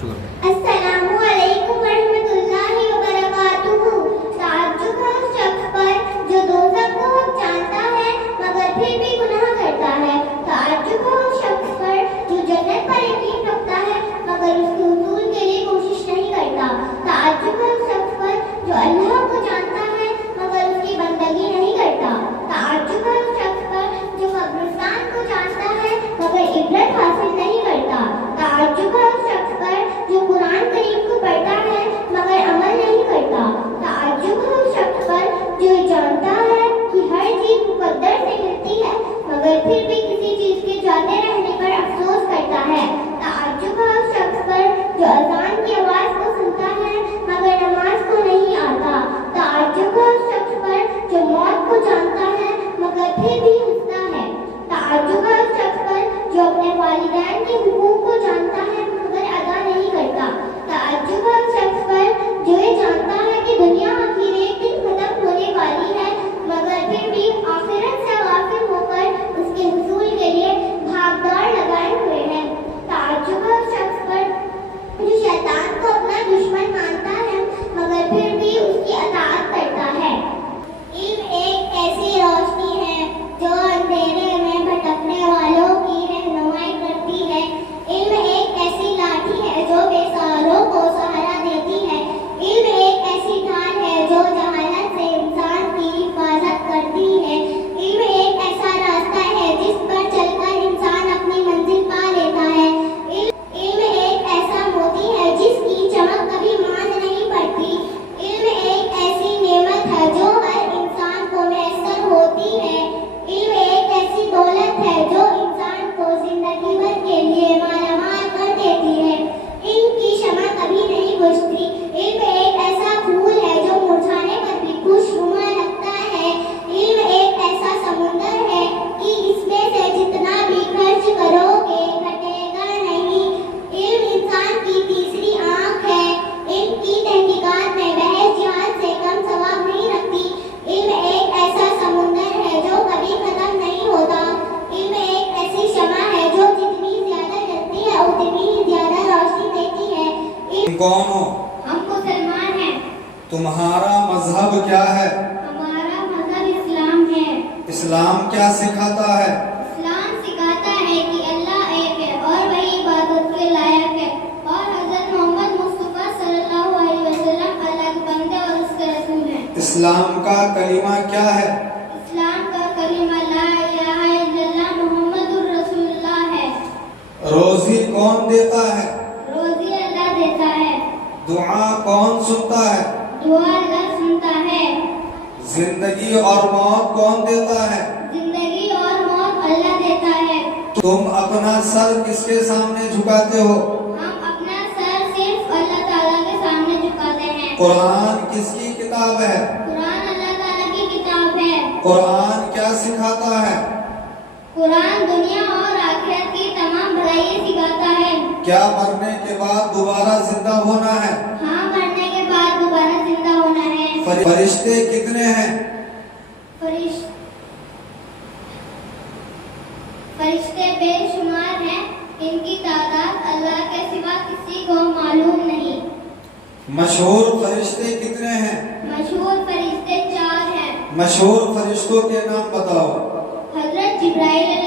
شکریہ۔ السلام علیکم ورحمۃ اللہ وبرکاتہ۔ تعجب ہے اس شخص پر جو دوزخ کو جانتا ہے مگر پھر بھی گناہ کرتا ہے۔ تعجب ہے اس شخص پر جو جنت پر یقین رکھتا ہے مگر اس کے حصول کے لیے کوشش نہیں کرتا۔ تعجب ہے اس شخص پر جو اللہ کو جانتا ہے مگر اس کی بندگی نہیں کرتا۔ تعجب ہے اس شخص پر جو قبرستان کو جانتا ہے مگر عبرت حاصل نہیں کرتا۔ تعجب ہے اس شخص پر جو قرآن کریم کو پڑھتا ہے مگر عمل نہیں کرتا۔ تعجب ہے اس شخص پر جو جانتا ہے کہ ہر چیز مقدر سے ملتی ہے مگر پھر بھی کسی چیز کے جاتے رہنے پر افسوس کرتا ہے۔ تعجب ہے اس شخص پر جو اذان کی آواز کو سنتا ہے مگر نماز کو نہیں آتا۔ تعجب ہے اس شخص پر جو موت کو جانتا ہے مگر پھر بھی ہنستا ہے۔ تعجب ہے اس شخص پر جو اپنے والدین کے حقوق کو جانتا ہے مگر ادا نہیں کرتا۔ تعجب ہے اس شخص پر جو یہ جانتا ہے کہ دنیا آخر ایک دن ختم ہونے والی ہے مگر پھر بھی آخرت سے غافل ہو کر اس کے حصول کے لیے بھاگدوڑ لگائے ہوئے ہے۔ تعجب ہے اس شخص پر جو شیطان کو اپنا دشمن مانتا ہے مگر پھر بھی اس کی اطاعت کرتا ہے۔ علم ایک ایسی روشنی ہے جو اندھیرے میں بھٹکنے والوں کی رہنمائی کرتی ہے۔ علم ایک ایسی لاٹھی ہے جو بے سہاروں کو سہارا دیتی ہے۔ علم ایک ایسی ڈھال ہے جو جہالت سے انسان کی حفاظت کرتی ہے۔ علم ایک ایسا راستہ ہے جس پر چل کر انسان اپنی منزل پا لیتا ہے۔ علم ایک ایسا موتی ہے جس کی چمک کبھی ماند نہیں پڑتی۔ علم ایک ایسی نعمت ہے جو ہر انسان کو میسر ہوتی ہے۔ علم ایک ایسی دولت ہے جو انسان کو زندگی بھر کے لیے مالا مال کر دیتی ہے۔ علم کی شمع کبھی نہیں بجھتی۔ علم ایک ایسا پھول ہے جو مرجھانے پر بھی خوشنما لگتا ہے۔ علم ایک ایسا سمندر ہے کہ اس میں سے جتنا بھی خرچ کرو گے گھٹے گا نہیں۔ علم انسان کی تیسری آنکھ ہے۔ علم کی تحقیقات میں بحث جہاد سے کم ثواب نہیں رکھتی۔ علم ایک ایسا سمندر ہے جو کبھی ختم نہیں ہوتا۔ علم ایک ایسی شمع ہے جو جتنی زیادہ جلتی ہے اتنی ہی زیادہ روشنی دیتی ہے۔ تم کون ہو؟ ہم مسلمان ہیں۔ تمہارا مذہب کیا ہے؟ ہمارا مذہب اسلام ہے۔ اسلام کیا سکھاتا ہے؟ اسلام سکھاتا ہے کہ اللہ ایک ہے اور وہی عبادت کے لائق ہے اور حضرت محمد مصطفیٰ صلی اللہ علیہ وسلم اللہ کے بندے اور اس کے رسول ہیں۔ اسلام کا کلمہ کیا ہے؟ اسلام کا کلمہ لا الہ الا اللہ محمد الرسول اللہ ہے۔ روزی کون دیتا ہے؟ روزی اللہ دیتا ہے۔ دعا کون سنتا ہے؟ دعا اللہ سنتا ہے۔ زندگی اور موت کون دیتا ہے؟ زندگی اور موت اللہ دیتا ہے۔ تم اپنا سر کس کے سامنے جھکاتے ہو؟ ہم اپنا سر صرف اللہ تعالیٰ کے سامنے جھکاتے ہیں۔ قرآن کس کی کتاب ہے؟ قرآن اللہ تعالیٰ کی کتاب ہے۔ قرآن کیا سکھاتا ہے؟ قرآن دنیا اور آخرت کی تمام بھلائی سکھاتا ہے۔ کیا مرنے کے بعد دوبارہ زندہ ہونا ہے؟ ہاں، مرنے کے بعد دوبارہ زندہ ہونا ہے۔ فرشتے کتنے ہیں؟ فرشتے بے شمار ہیں، ان کی تعداد اللہ کے سوا کسی کو معلوم نہیں۔ مشہور فرشتے کتنے ہیں؟ مشہور فرشتے 4 ہیں۔ مشہور فرشتوں کے نام بتاؤ۔ حضرت جبرائیل